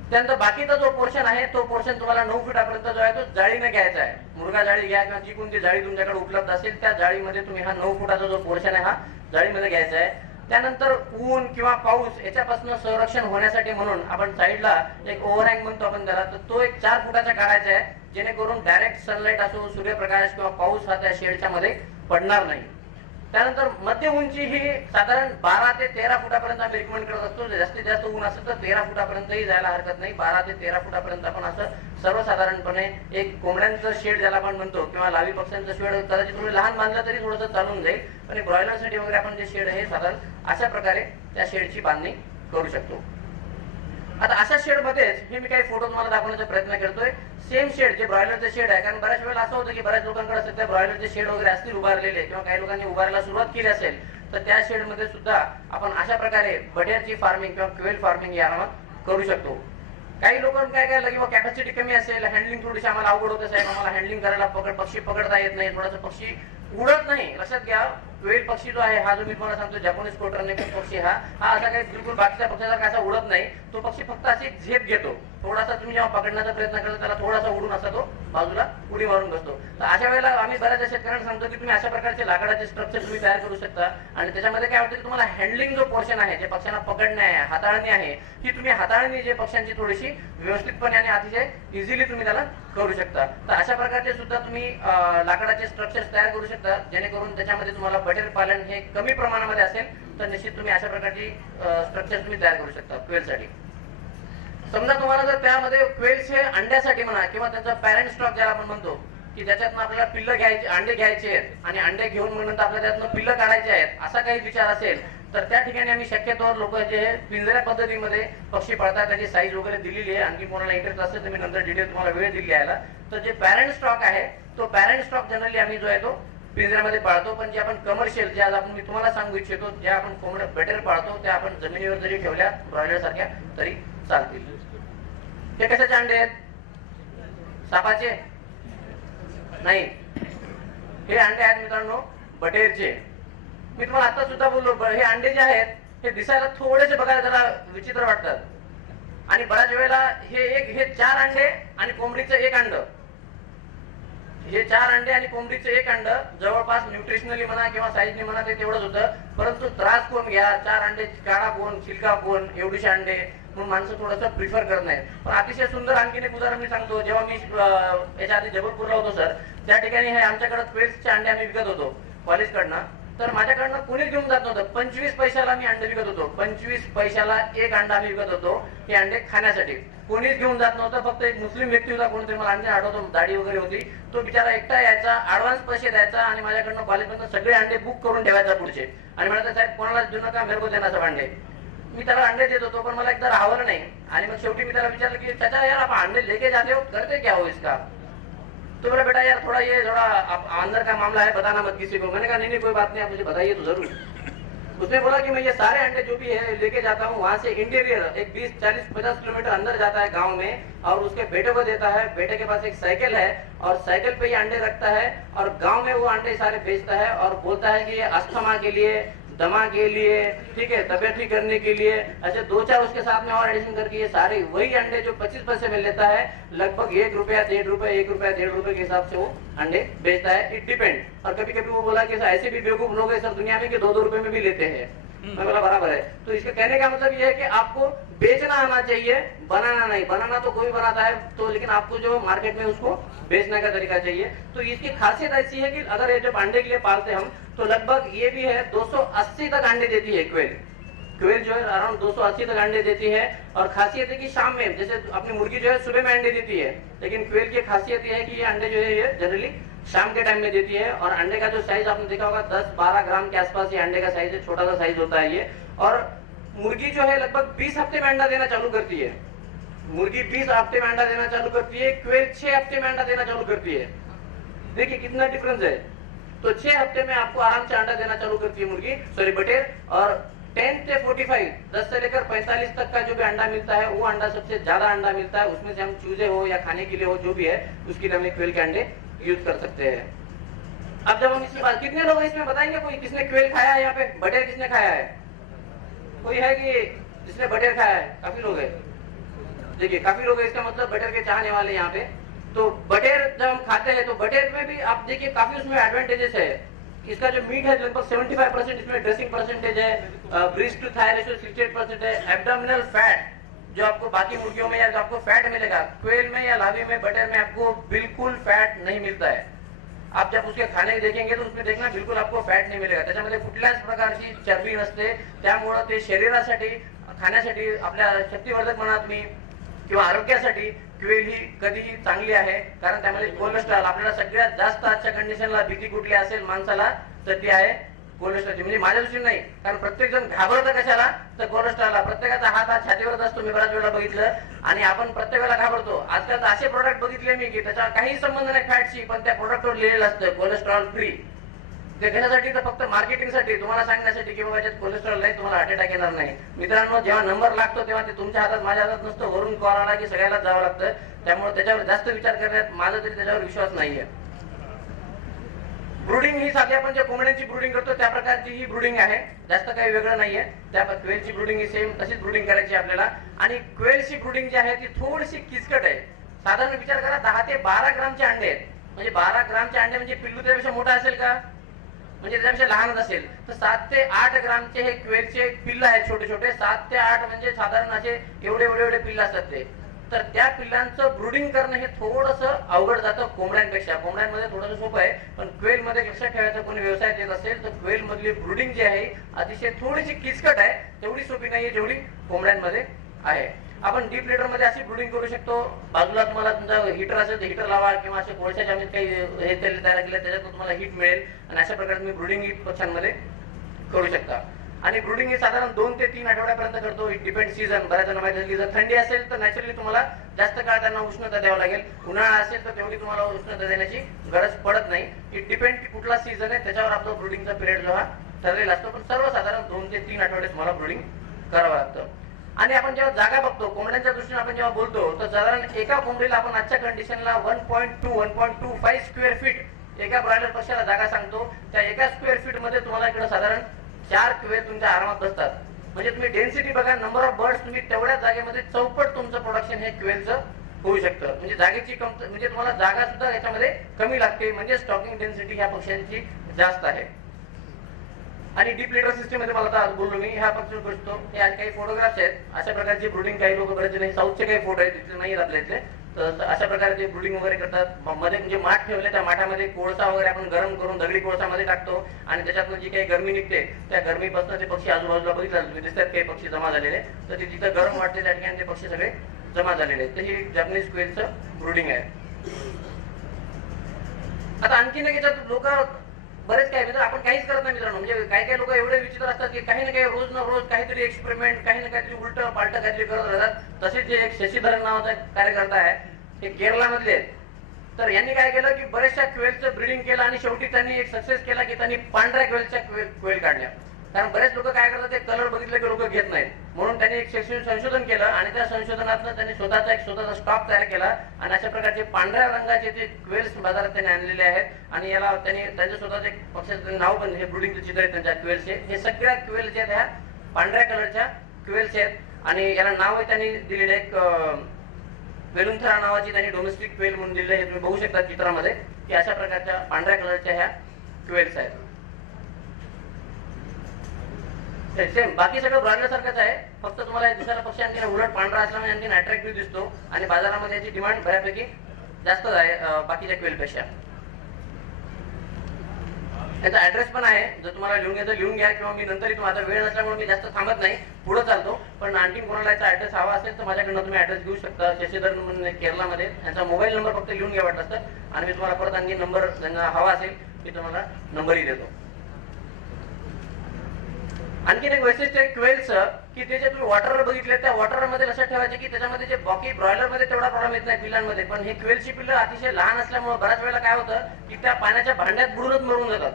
त्यानंतर बाकीचा जो पोर्शन आहे तो पोर्शन तुम्हाला 9 फुटापर्यंत जो आहे तो जाळीने घ्यायचा आहे. मुर्गा जाळी घ्या किंवा जी कोणती जाळी तुमच्याकडे उपलब्ध असेल त्या जाळीमध्ये तुम्ही हा 9 फुटाचा जो पोर्शन आहे हा जाळीमध्ये घ्यायचा आहे. त्यानंतर ऊन किंवा पाऊस याच्यापासून संरक्षण होण्यासाठी म्हणून आपण साईडला एक ओव्हरहँग म्हणतो आपण त्याला, तर तो एक 4 फुटाचा काढायचा आहे, जेणेकरून डायरेक्ट सनलाईट असो, सूर्यप्रकाश किंवा पाऊस हा त्या शेडच्या मध्ये पडणार नाही. त्यानंतर मध्य उंची ही साधारण 12 ते 13 फुटापर्यंत आम्ही रिकमेंड करत असतो. जास्तीत जास्त ऊन असेल तर 13 फुटापर्यंतही जायला हरकत नाही. 12 ते 13 फुटापर्यंत आपण असं सर्वसाधारणपणे एक कोंबड्यांचं शेड ज्याला आपण म्हणतो किंवा लावी पक्ष्यांचं शेड कदाचित थोडं लहान बांधलं तरी थोडंसं चालून जाईल, पण ब्रॉयलरसाठी वगैरे आपण जे शेड आहे साधारण अशा प्रकारे त्या शेडची बांधणी करू शकतो. आता अशा शेड मध्येच हे मी काही फोटो तुम्हाला दाखवण्याचा प्रयत्न करतोय. सेम शेड जे ब्रॉयलरचे शेड आहे, कारण बऱ्याच वेळेला असं होतं की बऱ्याच लोकांकडे सध्या ब्रॉयलरचे शेड वगैरे असतील उभारलेले किंवा काही लोकांनी उभारायला सुरुवात केली असेल, तर त्या शेड मध्ये सुद्धा आपण अशा प्रकारे बटेरची फार्मिंग किंवा क्वेल फार्मिंग या आरामात करू शकतो. काही लोक काय काय किंवा कॅपॅसिटी कमी असेल, हँडलिंग थोडीशी आम्हाला अवघड होत असेल, आम्हाला हँडलिंग करायला पक्षी पकडता येत नाही, थोडासा पक्षी उडत नाही. लक्षात घ्या, क्वेल पक्षी जो आहे हा जो मी तुम्हाला सांगतो जॅपनीज कोटरनेकर पक्षी हा असा काही बिलकुल बाकीच्या पक्षासारखा असा उडत नाही. तो पक्षी फक्त अशी झेप घेतो. थोडासा तुम्ही जेव्हा पकडण्याचा प्रयत्न करता त्याला थोडासा उडून असा तो बाजूला उडी मारून बसतो. तर अशा वेळेला आम्ही बऱ्याच शेतकऱ्यांना सांगतो की तुम्ही अशा प्रकारचे लाकडाचे स्ट्रक्चर तुम्ही तयार करू शकता. आणि त्याच्यामध्ये काय होतं की तुम्हाला हँडलिंग जो पोर्शन आहे, जे पक्ष्यांना पकडणे आहे, हाताळणी आहे, ही तुम्ही हाताळणी जे पक्ष्यांची थोडीशी व्यवस्थितपणे आणि अतिशय इझिली तुम्ही त्याला करू शकता. तर अशा प्रकारचे सुद्धा तुम्ही लाकडाचे स्ट्रक्चर तयार करू शकता, जेणेकरून त्याच्यामध्ये तुम्हाला बटेर पालन हे कमी प्रमाणामध्ये असेल तर निश्चित तुम्ही अशा प्रकारची स्ट्रक्चर तुम्ही तयार करू शकता क्वेलसाठी. समजा तुम्हाला जर त्यामध्ये क्वेल्सचे अंड्यासाठी म्हणा किंवा त्याचा पॅरेंट स्टॉक ज्याला आपण म्हणतो की ज्याच्यातनं आपल्याला पिल्लं घ्यायचे, अंडे घ्यायचे आहेत आणि अंडे घेऊन मग नंतर आपल्याला त्यातनं पिल्लं काढायचे आहेत, असा काही विचार असेल तर त्या ठिकाणी आम्ही शक्यतोवर लोक जे पिंजऱ्या पद्धतीमध्ये पक्षी पाळतात त्याची साईज वगैरे दिलेली आहे. आणखी कोणाला इंटरेस्ट असेल तर मी नंतर डिटेल तुम्हाला वेळ दिली यायला. तर जे पॅरेंट स्टॉक आहे तो पॅरेंट स्टॉक जनरली आम्ही जो आहे तो पिंजऱ्यामध्ये पाळतो. पण जे आपण कमर्शियल जे आज आपण मी तुम्हाला सांगू इच्छितो, ज्या आपण कोंबड्या बटेर पाळतो त्या आपण जमिनीवर जरी ठेवल्या ब्रॉयलर सारख्या तरी चालतील. हे कशाचे अंडे आहेत? सापाचे नाही, हे अंडे आहेत मित्रांनो बटेरचे. मी तुम्हाला आता सुद्धा बोललो, हे अंडे जे आहेत हे दिसायला थोडेसे बघायला जरा विचित्र वाटतात. आणि बऱ्याच वेळेला हे 4 अंडे आणि कोंबडीचं 1 अंड, हे 4 अंडे आणि कोंबडीचं 1 अंड जवळपास न्यूट्रिशनली म्हणा किंवा साईजने म्हणा ते तेवढंच होतं. परंतु त्रास कोण घ्या, 4 अंडे काढा कोण, शिलका कोण, एवढीशे अंडे, म्हणून माणसं थोडंसं प्रिफर करत नाहीत. पण अतिशय सुंदर आणखीन एक उदाहरण मी सांगतो. जेव्हा मी याच्या आधी जबलपूरला होतो सर, त्या ठिकाणी हे आमच्याकडे क्वेल्सचे अंडे आम्ही विकत होतो कॉलेजकडनं. तर माझ्याकडनं कोणीच घेऊन जात नव्हतं. 25 पैशाला मी अंडे विकत होतो. 25 पैशाला 1 अंडा आम्ही विकत होतो. हे अंडे खाण्यासाठी कोणीच घेऊन जात नव्हतं. फक्त एक मुस्लिम व्यक्ती होता, कोणीतरी मला अंडे आठवतो, दाढी वगैरे होती, तो बिचारा एकटा यायचा, ऍडव्हान्स पैसे द्यायचा आणि माझ्याकडनं कॉलेजमधून सगळे अंडे बुक करून ठेवायचा पुढचे. आणि म्हणायचं साहेब कोणाला देऊ नका, मेरे को देना सब अंडे. मी त्याला अंडे देत होतो, पण मला एकदा राहावं नाही. आणि मग शेवटी मी त्याला विचारलं की चाचा यार आप अंडे लेके जाते हो, करते क्या हो इसका? तो बोला बेटा यार थोड़ा अंदर का मामला है, बताना मत किसी को. मैंने कहा नहीं कोई बात नहीं, आप मुझे बताइए तो जरूर. उसने बोला कि मैं ये सारे अंडे जो भी है लेके जाता हूँ, वहाँ से इंटीरियर एक 20, 40, 50 किलोमीटर अंदर जाता है गांव में, और उसके बेटे को देता है. बेटे के पास एक साइकिल है और साइकिल पे ये अंडे रखता है और गांव में वो अंडे सारे बेचता है और बोलता है कि ये अस्थमा के लिए, दमा के लिए, ठीक है, तबियत ठीक करने के लिए, ऐसे 2-4 उसके साथ में और एडिशन करके ये सारे वही अंडे जो 25 पैसे में लेता है, लगभग 1 रुपया 1.5 रुपए 1 रुपया 1.5 रुपए के हिसाब से वो अंडे बेचता है। It depend. और कभी कभी वो बोला कि ऐसे भी बेवकूफ लोग हैं सर दुनिया में कि 2-2 रुपए में भी लेते हैं। मैं बोला बराबर है। तो इसके कहने का मतलब ये है कि आपको बेचना आना चाहिए, बनाना नहीं। बनाना तो कोई बनाता है तो, लेकिन आपको जो मार्केट में उसको बेचने का तरीका चाहिए। तो इसकी खासियत ऐसी है कि अगर ये जब अंडे के लिए पालते हम तो लगभग ये भी है 280 तक अंडे देती है क्वेल। क्वेल जो है अराउंड 280 तक अंडे देती है। और खासियत है कि शाम में, जैसे अपनी मुर्गी जो है सुबह में अंडे देती है, लेकिन क्वेल की खासियत ये है कि ये अंडे जो है ये जनरली शाम के टाइम में देती है। और अंडे का जो साइज आपने देखा होगा 10-12 ग्राम के आसपास ये अंडे का साइज है, छोटा सा साइज होता है ये। और मुर्गी जो है लगभग 20 हफ्ते में अंडा देना चालू करती है। मुर्गी 20 हफ्ते में अंडा देना चालू करती है, क्वेल 6 हफ्ते में अंडा देना चालू करती है। देखिए कितना डिफरेंस है। तो 6 हफ्ते में आपको आराम से अंडा देना चालू करती है मुर्गी, सॉरी बटेर। और 10 से 45, 10 से लेकर 45 तक का जो भी अंडा मिलता है वो अंडा सबसे ज्यादा अंडा मिलता है। उसमें से हम चूजे हो या खाने के लिए हो जो भी है उसके लिए हमें क्वेल के अंडे यूज कर सकते हैं। अब जब हम इसकी बात, कितने लोग इसमें बताएंगे कोई किसने क्वेल खाया है यहाँ पे? बटेर किसने खाया है? कोई है कि जिसने बटेर खाया है? काफी लोग है। देखिए काफी लोग है, इसका मतलब बटेर के चाहने वाले यहाँ पे। तो बटेर जब हम खाते हैं तो बटेर में भी आप देखिए काफी उसमें एडवांटेजेस है। इसका जो मीट है लगभग 75% इसमें ड्रेसिंग परसेंटेज है, ब्रीस्ट टू थाई रेशियो 68% है। एब्डोमिनल फैट जो आपको बाकी मुर्गियों में या जो आपको फैट मिलेगा, क्वेल में या लावी में, बटेर में आपको बिल्कुल फैट नहीं मिलता है। आप जब उसके खाणे देखेंगे तो उसमें देखना बिल्कुल आपको फॅट नाही मिळेल। त्याच्यामध्ये कुठल्याच प्रकारची चरबी नसते, त्यामुळे ते शरीरासाठी खाण्यासाठी आपल्या शक्तिवर्धक म्हणा तुम्ही किंवा आरोग्यासाठी क्वेल ही कधीही चांगली आहे, कारण त्यामध्ये कोलेस्ट्रॉल आपल्याला सगळ्यात जास्त आजच्या कंडिशनला भीती कुठली असेल माणसाला तर ती आहे कोलेस्ट्रॉल। म्हणजे माझ्या दृष्टीने नाही, कारण प्रत्येक जण घाबरतं कशाला तर कोलेस्ट्रॉलला। प्रत्येकाचा हात हा छातीवरच असतो, मी बऱ्याच वेळा बघितलं, आणि आपण प्रत्येक वेळेला घाबरतो। आजकाल तर असे प्रोडक्ट बघितले मी की त्याचा काही संबंध नाही फॅटशी, पण त्या प्रोडक्टवर लिहिलेलं असतं कोलेस्ट्रॉल फ्री। ते घेण्यासाठी तर फक्त मार्केटिंगसाठी, तुम्हाला सांगण्यासाठी की बाबा याच्यात कोलेस्ट्रॉल नाही, तुम्हाला हार्ट अटॅक येणार नाही। मित्रांनो जेव्हा नंबर लागतो तेव्हा ते तुमच्या हातात माझ्या हातात नसतो, वरून कॉल आला की सगळ्याला जावं लागतं। त्यामुळे त्याच्यावर जास्त विचार करण्यात माझा तरी त्याच्यावर विश्वास नाहीये। ब्रूडिंग ही साधी आपण जे कोंबड्यांची ब्रूडिंग करतो त्या प्रकारची ही ब्रूडिंग आहे, जास्त काही वेगळं नाहीये। त्या क्वेलची ब्रूडिंग ही सेम तशीच ब्रूडिंग करायची आपल्याला। आणि क्वेलची ब्रूडिंग जी आहे ती थोडीशी किचकट आहे। साधारण विचार करा 10 ते 12 ग्रामचे अंडे आहेत, म्हणजे 12 ग्रामचे अंडे म्हणजे पिल्लू त्यापेक्षा मोठा असेल का? म्हणजे त्यापेक्षा लहानच असेल। तर 7 ते 8 ग्रामचे हे क्वेलचे पिल्ल आहेत, छोटे छोटे 7 ते 8 म्हणजे साधारण असे एवढे एवढे एवढे पिल्ल असतात ते। तर त्या पिल्लांचं ब्रूडिंग करणं हे थोडंसं अवघड जातं कोंबड्यांपेक्षा। कोंबड्यांमध्ये थोडंसं सोपं आहे, पण क्वेल मध्ये लक्षात ठेवायचं कोणी व्यवसाय देत असेल तर क्वेल मधली ब्रूडिंग जी आहे अतिशय थोडीशी किचकट आहे, तेवढी सोपी नाहीये जेवढी कोंबड्यांमध्ये आहे। आपण डीप लिटर मध्ये अशी ब्रूडिंग करू शकतो। बाजूला तुम्हाला तुमचा हीटर असेल तर हीटर लावा, किंवा असे कोळशाच्या मध्ये काही हे तेल तयार केलं त्याच्यातून तुम्हाला हीट मिळेल, आणि अशा प्रकारे तुम्ही ब्रूडिंग पक्ष्यांमध्ये करू शकता। आणि ब्रूडिंग हे साधारण 2 ते 3 आठवड्यापर्यंत करतो। It depend season. बऱ्याच जण माहिती आहे जर थंडी असेल तर नॅचरली तुम्हाला जास्त काळ त्यांना उष्णता द्यावं लागेल, उन्हाळा असेल तर तेवढी तुम्हाला उष्णता देण्याची गरज पडत नाही। इट डिपेंड की कुठला सीझन आहे त्याच्यावर आपला ब्रूडिंगचा पिरियड जो हा ठरलेला असतो, पण सर्वसाधारण 2 ते 3 आठवडे तुम्हाला ब्रूडिंग करावं लागतं। आणि आपण जेव्हा जागा बघतो कोंबड्यांच्या दृष्टीने आपण जेव्हा बोलतो तर साधारण एका कोंबडीला आपण आजच्या कंडिशनला 1.25 स्क्वेअर फीट एका ब्रॉयलर पक्षाला जागा सांगतो। त्या एका स्क्वेअर फीट मध्ये तुम्हाला इकडे साधारण 4 क्वेल तुमच्या आरामात बसतात। म्हणजे तुम्ही डेन्सिटी बघा, नंबर ऑफ बर्ड्स तुम्ही तेवढ्या जागेमध्ये चौपट तुमचं प्रोडक्शन हे क्वेलचं होऊ शकतं। म्हणजे जागेची म्हणजे तुम्हाला जागा सुद्धा याच्यामध्ये कमी लागते, म्हणजे स्टॉकिंग डेन्सिटी ह्या पक्ष्यांची जास्त आहे। आणि डीप लिटर सिस्टम मध्ये मला आता बोललो मी ह्या पक्षी बसतो। हे आज काही फोटोग्राफ्स आहेत, अशा प्रकारची ब्रूडिंग काही लोक बरेच नाही, साऊथचे काही फोटो आहेत तिथे नाही आपल्या इथले, तर अशा प्रकारे ते ब्रूडिंग वगैरे करतात। मध्ये म्हणजे माठ ठेवले, त्या माठामध्ये कोळसा वगैरे आपण गरम करून दगडी कोळसामध्ये टाकतो, आणि त्याच्यातून जी काही गरमी निघते त्या गरमीपासून ते पक्षी आजूबाजूला बघितलं दिसतात काही पक्षी जमा झालेले, तर ते जिथं गरम वाटते त्या ठिकाणी ते पक्षी सगळे जमा झालेले आहेत। तर ही जॅपनीज क्वेलचं ब्रूडिंग आहे। आता आणखीन याच्यात लोक बरेच काय म्हणजे आपण काहीच करत नाही मित्रांनो। म्हणजे काही काही लोक एवढे विचित्र असतात की काही ना काही रोज ना रोज काहीतरी एक्सपेरिमेंट, काही ना काहीतरी उलट पालट काहीतरी करत राहतात। तसेच जे एक शशीधरन नावाचा कार्यकर्ता आहे हे केरला मधले आहेत, तर यांनी काय केलं की बऱ्याचशा क्वेलचं ब्रीडिंग केलं, आणि शेवटी त्यांनी एक सक्सेस केला की त्यांनी पांढऱ्या क्वेलच्या क्वेल काढल्या। कारण बरेच लोक काय करतात, ते कलर बघितले की लोक घेत नाहीत. म्हणून त्यांनी एक शैक्षणिक संशोधन केलं आणि त्या संशोधनातून त्यांनी स्वतःचा स्टॉक तयार केला आणि अशा प्रकारचे पांढऱ्या रंगाचे ते क्वेल्स बाजारात त्यांनी आणलेले आहेत आणि याला त्यांनी त्यांच्या स्वतःचे पक्षाचं नाव पण, हे ब्रुडिंगचे चित्र आहेत त्यांच्या क्वेल्सचे. हे सगळ्या क्वेल्स आहेत ह्या पांढऱ्या कलरच्या क्वेल्स आहेत आणि याला नाव आहे त्यांनी दिलेलं एक वेलुंथरा नावाची त्यांनी डोमेस्टिक क्वेल म्हणून दिलेलं आहे. तुम्ही बघू शकता चित्रामध्ये की अशा प्रकारच्या पांढऱ्या कलरच्या ह्या क्वेल्स आहेत. सेम बाकी सगळं ब्रॉयलर सारखंच आहे, फक्त तुम्हाला दिसायला पक्षी आणखी उलट पांढरा असल्यामुळे आणखी अट्रॅक्टिव्ह दिसतो आणि बाजारामध्ये याची डिमांड बऱ्यापैकी जास्त आहे बाकीच्या क्वेलपेक्षा. त्याचा ऍड्रेस पण आहे, जर तुम्हाला लिहून घ्यायचं लिहून घ्या किंवा मी नंतर तुम्हाला वेळ नसल्यामुळे मी जास्त थांबत नाही, पुढे चालतो. पण आणखी कोणाला याचा ऍड्रेस हवा असेल तर माझ्याकडनं तुम्ही ऍड्रेस घेऊ शकता. शशीधर म्हणून केरळमध्ये, त्यांचा मोबाईल नंबर फक्त लिहून घ्या वाटत असतं आणि मी तुम्हाला परत आणखी नंबर त्यांना हवा असेल मी तुम्हाला नंबरही देतो. आणखीन एक वैशिष्ट्य क्वेल्स की ते जे तुम्ही वॉटरवर बघितले त्या वॉटरमध्ये लक्षात ठेवायचे की त्याच्यामध्ये जे बाकी ब्रॉयलर मध्ये तेवढा प्रॉब्लेम येत नाही पिल्लांमध्ये, पण हे क्वेलची पिल्लं अतिशय लहान असल्यामुळे बऱ्याच वेळेला काय होतं की त्या पाण्याच्या भांड्यात बुडूनच मरून जातात.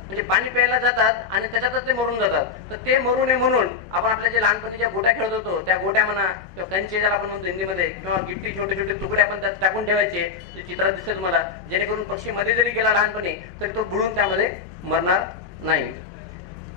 म्हणजे पाणी प्यायला जातात आणि त्याच्यातच ते मरून जातात. तर ते मरू नये म्हणून आपण आपल्या जे लहानपणी ज्या गोट्या खेळत होतो त्या गोट्या म्हणा किंवा कंचे ज्याला आपण म्हणतो हिंदीमध्ये, किंवा गिट्टी छोटे छोटे तुकडे आपण त्यात टाकून ठेवायचे, जे चित्रात दिसेल तुम्हाला, जेणेकरून पक्षी मध्ये जरी गेला लहानपणी तरी तो बुडून त्यामध्ये मरणार नाही.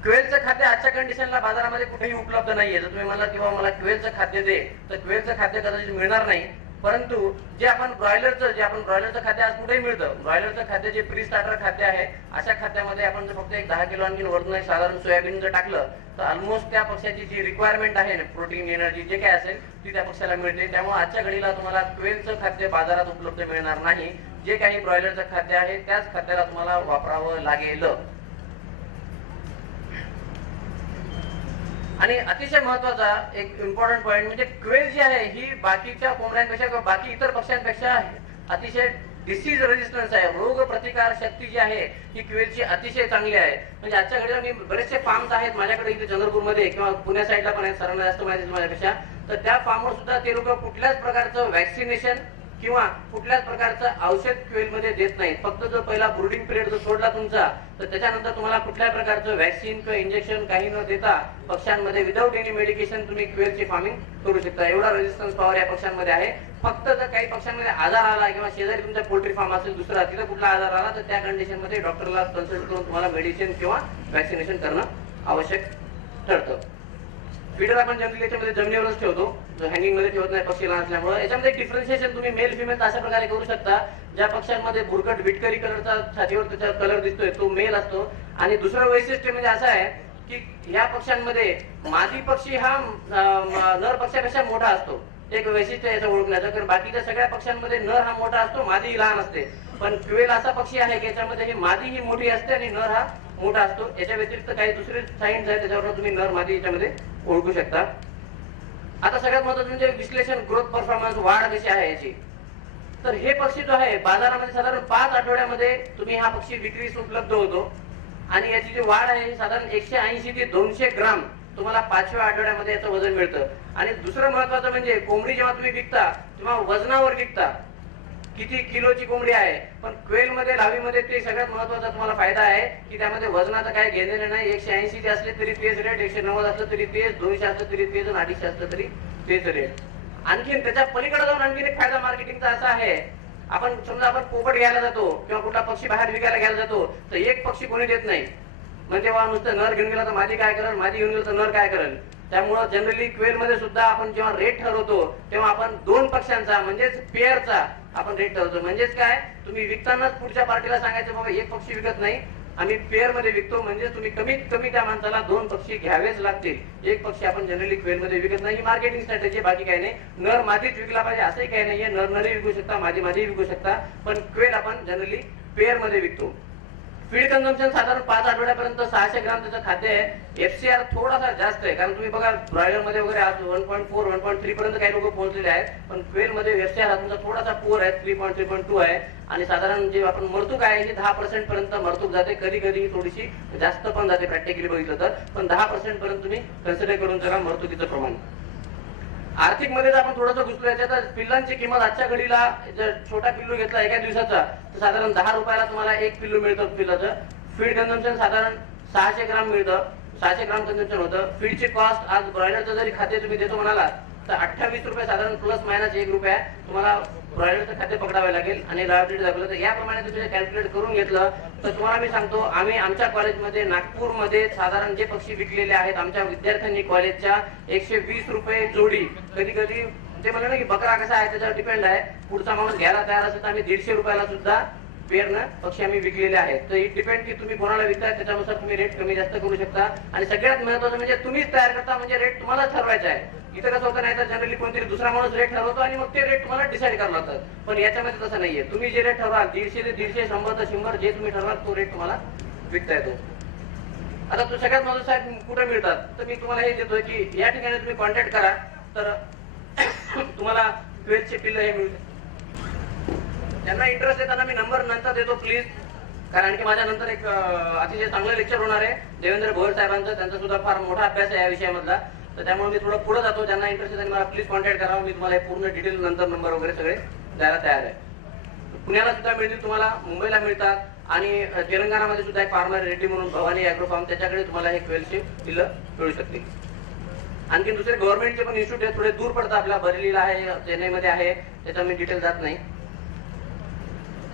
क्वेलचं खाद्य आजच्या कंडिशनला बाजारामध्ये कुठेही उपलब्ध नाहीये. जर तुम्ही म्हणला किंवा मला क्वेलचं खाद्य दे तर क्वेलचं खाद्य कदाचित मिळणार नाही. परंतु जे आपण ब्रॉयलरचं खाद्य आज कुठेही मिळतं, ब्रॉयलरचं खाद्य जे प्री स्टार्टर खाद्य आहे, अशा खाद्यामध्ये आपण जर फक्त एक 10 किलो आणखी वरून एक साधारण सोयाबीन जर टाकलं तर ऑलमोस्ट त्या पक्षाची जी रिक्वायरमेंट आहे ना, प्रोटीन एनर्जी जे काय असेल ती त्या पक्षाला मिळते. त्यामुळे आजच्या घडीला तुम्हाला क्वेलचं खाद्य बाजारात उपलब्ध मिळणार नाही. जे काही ब्रॉयलरचं खाद्य आहे त्याच खाद्याला तुम्हाला वापरावं लागेल. आणि अतिशय महत्वाचा एक इम्पॉर्टंट पॉईंट म्हणजे क्वेल जी आहे ही बाकीच्या कोंबड्यांपेक्षा किंवा बाकी इतर पक्ष्यांपेक्षा अतिशय डिसीज रेजिस्टन्स आहे, रोग प्रतिकार शक्ती जी आहे ही क्वेलची अतिशय चांगली आहे. म्हणजे आजच्या घडीला मी बरेचसे फार्म्स आहेत माझ्याकडे इथे चंद्रपूरमध्ये किंवा पुण्या साईडला पण आहेत, सरांना जास्त माहिती माझ्यापेक्षा. तर त्या फार्मवर सुद्धा ते लोक कुठल्याच प्रकारचं वॅक्सिनेशन किंवा कुठल्याच प्रकारचं औषध क्वेलमध्ये देत नाहीत. फक्त जो पहिला ब्रुडिंग पिरियड जो सोडला तुमचा तर त्याच्यानंतर तुम्हाला कुठल्याही प्रकारचं वॅक्सिन किंवा इंजेक्शन काही न देता पक्ष्यांमध्ये विदाऊट एनी मेडिकेशन तुम्ही क्वेलची फार्मिंग करू शकता. एवढा रेजिस्टन्स पॉवर या पक्ष्यांमध्ये आहे. फक्त जर काही पक्ष्यांमध्ये आजार आला किंवा शेजारी तुमचा पोल्ट्री फार्म असेल दुसरा, तिथे कुठला आजार आला तर त्या कंडिशनमध्ये डॉक्टरला कन्सल्ट करून तुम्हाला मेडिसिन किंवा वॅक्सिनेशन करणं आवश्यक ठरतं. फीडर आपण जनरली याच्यामध्ये जमिनीवरच ठेवतो, हँगिंग मध्ये ठेवत नाही पक्षी लहान असल्यामुळे. याच्यामध्ये डिफरन्शिएशन तुम्ही मेल फिमेल अशा प्रकारे करू शकता. ज्या पक्ष्यांमध्ये बुरकट विटकरी कलरचा छातीवर त्याचा कलर दिसतोय तो मेल असतो. आणि दुसरं वैशिष्ट्य म्हणजे असं आहे की या पक्ष्यांमध्ये मादी पक्षी हा नर पक्षापेक्षा मोठा असतो. एक वैशिष्ट्य याचं ओळखण्याचं, कारण बाकीच्या सगळ्या पक्ष्यांमध्ये नर हा मोठा असतो, मादी लहान असते. पण क्वेल असा पक्षी आहे की याच्यामध्ये ही मादी ही मोठी असते आणि नर हा मोठा असतो. याच्या व्यतिरिक्त काही दुसरे साइन्स आहेत त्याच्यावर तुम्ही नर मादी याच्यामध्ये ओळखू शकता. आता सगळ्यात महत्त्वाचं म्हणजे विश्लेषण, ग्रोथ परफॉर्मन्स, वाढ कशी आहे याची. तर हे पक्षी जो आहे बाजारामध्ये साधारण 5 आठवड्यामध्ये तुम्ही हा पक्षी विक्रीस उपलब्ध होतो आणि याची जी वाढ आहे साधारण 180 ते 200 ग्राम तुम्हाला 5व्या आठवड्यामध्ये याचं वजन मिळतं. आणि दुसरं महत्वाचं म्हणजे कोंबडी जेव्हा तुम्ही विकता तेव्हा वजनावर विकता, किती किलोची कोंबडी आहे. पण क्वेल मध्ये लावीमध्ये ते सगळ्यात महत्वाचा तुम्हाला फायदा आहे की त्यामध्ये वजनाचं काय घेणेलं नाही. 180 असले तरी तेच रेट, 190 असलं तरी तेच, 200 असलं तरी तेच, 250 असलं तरी तेच रेट. आणखीन त्याच्या पलीकडे जाऊन आणखीन एक फायदा मार्केटिंगचा असा आहे, आपण समजा आपण पोपट घ्यायला जातो किंवा कुठला पक्षी बाहेर विकायला घ्यायला जातो तर एक पक्षी कोणी देत नाही. म्हणजे नुसतं नर घेऊन गेला तर मादी काय करेल, मादी घेऊन गेला तर नर काय करेल. त्यामुळे जनरली क्वेल मध्ये सुद्धा आपण जेव्हा रेट ठरवतो तेव्हा आपण 2 पक्षांचा म्हणजेच पेअरचा आपण रेट ठरवतो. म्हणजेच काय, तुम्ही विकतानाच पुढच्या पार्टीला सांगायचं बाबा एक पक्षी विकत नाही, आम्ही पेअर मध्ये विकतो. म्हणजे तुम्ही कमीत कमी त्या माणसाला 2 पक्षी घ्यावेच लागतील. एक पक्षी आपण जनरली क्वेल मध्ये विकत नाही. ही मार्केटिंग स्ट्रॅटेजी, बाकी काही नाही. नर मादीच विकला पाहिजे असंही काही नाहीये, नर नरही विकू शकता, मादी मादी विकू शकता. पण क्वेल आपण जनरली पेअर मध्ये विकतो. फीड कन्झम्पशन साधारण 5 आठवड्यापर्यंत 600 ग्राम त्याचं खाद्य आहे. FCR थोडासा जास्त आहे, कारण तुम्ही बघा ब्रॉयलर मध्ये वगैरे आज 1.4 1.3 पर्यंत काही लोक पोहोचलेले आहेत. पण क्वेल मध्ये FCR हा तुमचा थोडासा पोर आहे, 3.3 3.2 आहे. आणि साधारण जे आपण मर्तूक आहे ही 10% पर्यंत मर्तूक जाते. कधी कधी थोडीशी जास्त पण जाते प्रॅक्टिकली बघितलं तर, पण 10% पर्यंत तुम्ही कन्सिडर करून चला मर्तुकीचं प्रमाण. आर्थिक मध्ये आपण थोडंसं घुसलो याच्यात. पिल्लांची किंमत आजच्या घडीला जर छोटा पिल्लू घेतला एका दिवसाचा तर साधारण 10 रुपयाला तुम्हाला एक पिल्लू मिळतं पिल्लाचं. फीड कन्झम्पशन साधारण 600 ग्राम मिळतं. 600 ग्राम कन्झम्पशन होतं. फीडची कॉस्ट आज ब्रॉयलरचं जरी खाते तुम्ही देतो म्हणाला तर 28 रुपये साधारण प्लस मायनस 1 रुपया तुम्हाला ब्रॉयलरचं खाते पकडावे लागेल आणि लायबिलिटी दाखवलं. तर याप्रमाणे तुम्ही कॅल्क्युलेट करून घेतलं तर तुम्हाला मी सांगतो, आम्ही आमच्या कॉलेजमध्ये नागपूरमध्ये साधारण जे पक्षी विकलेले आहेत आमच्या विद्यार्थ्यांनी कॉलेजच्या 120 रुपये जोडी, कधी कधी ते म्हणलं ना की बकरा कसा आहे त्याच्यावर डिपेंड आहे, पुढचा माणूस घ्यायला तयार असेल तर आम्ही 150 रुपयाला सुद्धा पेरनं पक्षी आम्ही विकलेले आहेत. तर इट डिपेंड की तुम्ही कोणाला विकताय त्याच्यानुसार तुम्ही रेट कमी जास्त करू शकता. आणि सगळ्यात महत्त्वाचं म्हणजे तुम्हीच तयार करता, म्हणजे रेट तुम्हाला ठरवायचा आहे. इथं कसं होतं, नाही तर जनरली कोणतरी दुसरा माणूस रेट ठरवतो आणि मग ते रेट तुम्हाला डिसाईड करावं लागतं. पण याच्यामध्ये तसं नाहीये, तुम्ही जे रेट ठरवाल 150 ते 150, 100 ते 100 जे तुम्ही ठरवाल तो रेट तुम्हाला विकता येतो. आता तो सगळ्यात महत्त्वाचं साहेब कुठे मिळतात, तर मी तुम्हाला हे देतोय की या ठिकाणी तुम्ही कॉन्टॅक्ट करा तर तुम्हाला 12चे पिल्लं हे मिळू. ज्यांना इंटरेस्ट आहे त्यांना मी नंबर नंतर देतो प्लीज, कारण की माझ्या नंतर एक अतिशय चांगलं लेक्चर होणार आहे देवेंद्र भोयर साहेबांचं, त्यांचा सुद्धा फार मोठा अभ्यास आहे या विषयामधला. तर त्यामुळे मी थोडं पुढे जातो. ज्यांना इंटरेस्ट आहे त्यांनी मला प्लीज कॉन्टॅक्ट करा, मी तुम्हाला पूर्ण डिटेल नंतर नंबर वगैरे सगळे द्यायला तयार आहे. पुण्याला सुद्धा मिळतील तुम्हाला, मुंबईला मिळतात आणि तेलंगणामध्ये सुद्धा एक फार्मर रेड्डी म्हणून भवानी ॲग्रो फार्म, त्याच्याकडे तुम्हाला हे 12चे पिल्लं मिळू शकतील. आणखी दुसरे गव्हर्नमेंटचे पण इन्स्टिट्यूट आहे, थोडे दूर पडतात, आपल्या बरेलीला आहे, चेन्नईमध्ये आहे, त्याचा मी डिटेल जात नाही.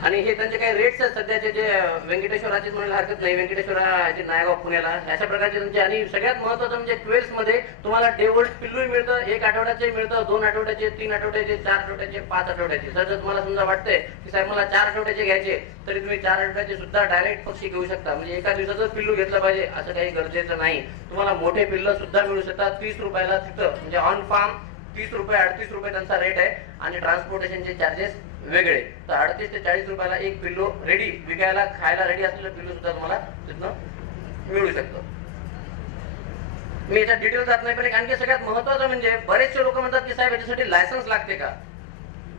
आणि हे त्यांचे काही रेट्स आहेत सध्याचे, जे व्यंकटेश्वराचे म्हणायला हरकत नाही, व्यंकटेश्वराचे नायगाव पुण्याला अशा प्रकारचे त्यांचे. आणि सगळ्यात महत्त्वाचं म्हणजे 12 मध्ये तुम्हाला डे ओल्ड पिल्लूही मिळतं, 1 आठवड्याचे मिळतं, 2 आठवड्याचे, 3 आठवड्याचे, 4 आठवड्याचे, 5 आठवड्याचे. जर तुम्हाला समजा वाटतंय की साहेब मला 4 आठवड्याचे घ्यायचे तरी तुम्ही 4 आठवड्याचे सुद्धा डायरेक्ट पक्षी घेऊ शकता. म्हणजे एका दिवसाचं पिल्लू घेतलं पाहिजे असं काही गरजेचं नाही. तुम्हाला मोठे पिल्लं सुद्धा मिळू शकतात 30 रुपयाला तिथं, म्हणजे ऑन फार्म 30 रुपये 38 रुपये त्यांचा रेट आहे आणि ट्रान्सपोर्टेशनचे चार्जेस वेगळे. तर 38 ते 40 रुपयाला एक पिल्लू रेडी विकायला खायला रेडी असलेलं पिल्लू सुद्धा तुम्हाला तिथनं मिळू शकतं. मी याच्यात डिटेल जात नाही, पण एक आणखी सगळ्यात महत्वाचं म्हणजे बरेचसे लोक म्हणतात की साहेब याच्यासाठी लायसन्स लागते का,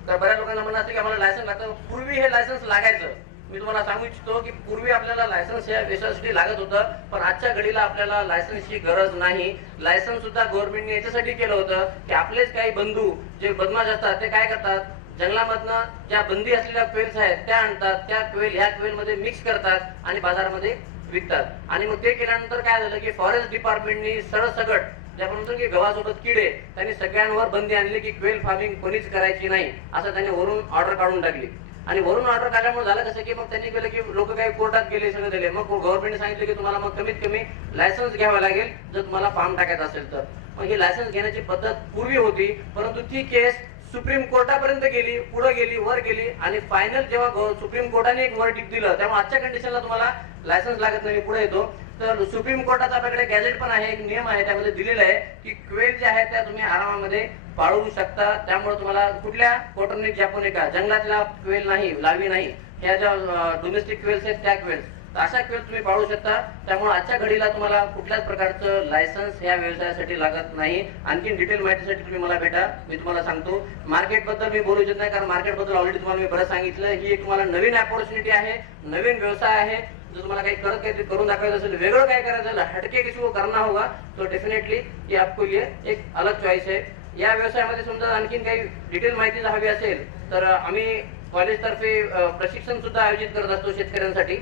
तर बऱ्याच लोकांना म्हणत असते की आम्हाला लायसन्स लागतं. पूर्वी हे लायसन्स लागायचं. मी तुम्हाला सांगू इच्छितो की पूर्वी आपल्याला लायसन्स या व्यवसायासाठी लागत होतं, पण आजच्या घडीला आपल्याला लायसन्सची गरज नाही. लायसन्स सुद्धा गव्हर्नमेंटने याच्यासाठी केलं होतं की आपलेच काही बंधू जे बदमाश असतात ते काय करतात, जंगलामधनं ज्या बंदी असलेल्या क्वेल्स आहेत त्या आणतात, त्या क्वेल ह्या क्वेल मध्ये मिक्स करतात आणि बाजारामध्ये विकतात. आणि मग ते केल्यानंतर काय झालं की फॉरेस्ट डिपार्टमेंटनी सरसकट जे आपण म्हणतो की गव्हासोबत किडे, त्यांनी सगळ्यांवर बंदी आणली की क्वेल फार्मिंग कोणीच करायची नाही असं त्यांनी वरून ऑर्डर काढून टाकली. आणि वरून ऑर्डर काढल्यामुळे झालं कसं की मग त्यांनी केलं की लोक काही कोर्टात गेले, सगळं दिले. मग गव्हर्नमेंटने सांगितलं की तुम्हाला मग कमीत कमी लायसन्स घ्यावं लागेल जर तुम्हाला फार्म टाकायचा असेल तर. मग ही लायसन्स घेण्याची पद्धत पूर्वी होती, परंतु ती केस सुप्रीम कोर्टापर्यंत गेली, पुढे गेली, वर गेली आणि फायनल जेव्हा सुप्रीम कोर्टाने एक वर्डिक्ट दिलं त्यामुळे आजच्या कंडिशनला तुम्हाला लायसन्स लागत नाही. पुढे येतो तर सुप्रीम कोर्टाचा आपल्याकडे गॅझेट पण आहे, एक नियम आहे, त्यामध्ये दिलेला आहे की क्वेल जे आहेत त्या तुम्ही आरामामध्ये पाळू शकता. त्यामुळे तुम्हाला कुठल्या कोटर्निक जॅपोनिका जंगलातला क्वेल नाही, लावी नाही, ह्या ज्या डोमेस्टिक क्वेल्स आहेत त्या क्वेल्स, अशा क्वेल तुम्ही पाळू शकता. त्यामुळे आजच्या घडीला तुम्हाला कुठल्याच प्रकारचं लायसन्स या व्यवसायासाठी लागत नाही. आणखी डिटेल माहितीसाठी तुम्ही मला भेटा, मी तुम्हाला सांगतो. मार्केट बद्दल मी बोलू शकत नाही, कारण मार्केट बद्दल ऑलरेडी तुम्हाला मी बरं सांगितलं. ही एक तुम्हाला नवीन अपॉर्च्युनिटी आहे, नवीन व्यवसाय आहे. जर तुम्हाला काही काहीतरी करून दाखवायचं असेल, वेगळं काय करायचं असेल, हटके किसी को करना होगा तो डेफिनेटली ये आपको ये एक अलग चॉईस है. या व्यवसायामध्ये समजा आणखीन काही डिटेल माहिती हवी असेल तर आम्ही कॉलेजतर्फे प्रशिक्षण सुद्धा आयोजित करत असतो शेतकऱ्यांसाठी.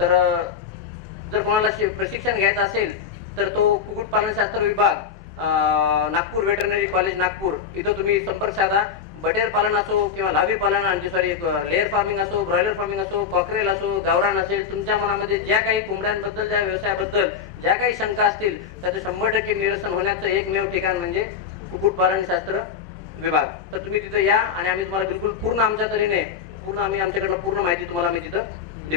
तर जर कोणाला प्रशिक्षण घ्यायचं असेल तर तो कुक्कुटपालनशास्त्र विभाग, नागपूर वेटरनरी कॉलेज नागपूर, इथं तुम्ही संपर्क साधा. बटेर पालन असो किंवा लावी पालन, लेअर फार्मिंग असो, ब्रॉयलर फार्मिंग असो, कॉकरेल असो, गावरान असेल, तुमच्या मनामध्ये ज्या काही कोंबड्यांबद्दल, ज्या व्यवसायाबद्दल ज्या काही शंका असतील त्याचं 100% निरसन होण्याचं एकमेव ठिकाण म्हणजे कुक्कुटपालनशास्त्र विभाग. तर तुम्ही तिथं या आणि आम्ही तुम्हाला बिलकुल पूर्ण आमच्या तऱ्हेने आम्ही आमच्याकडनं पूर्ण माहिती तुम्हाला मी तिथं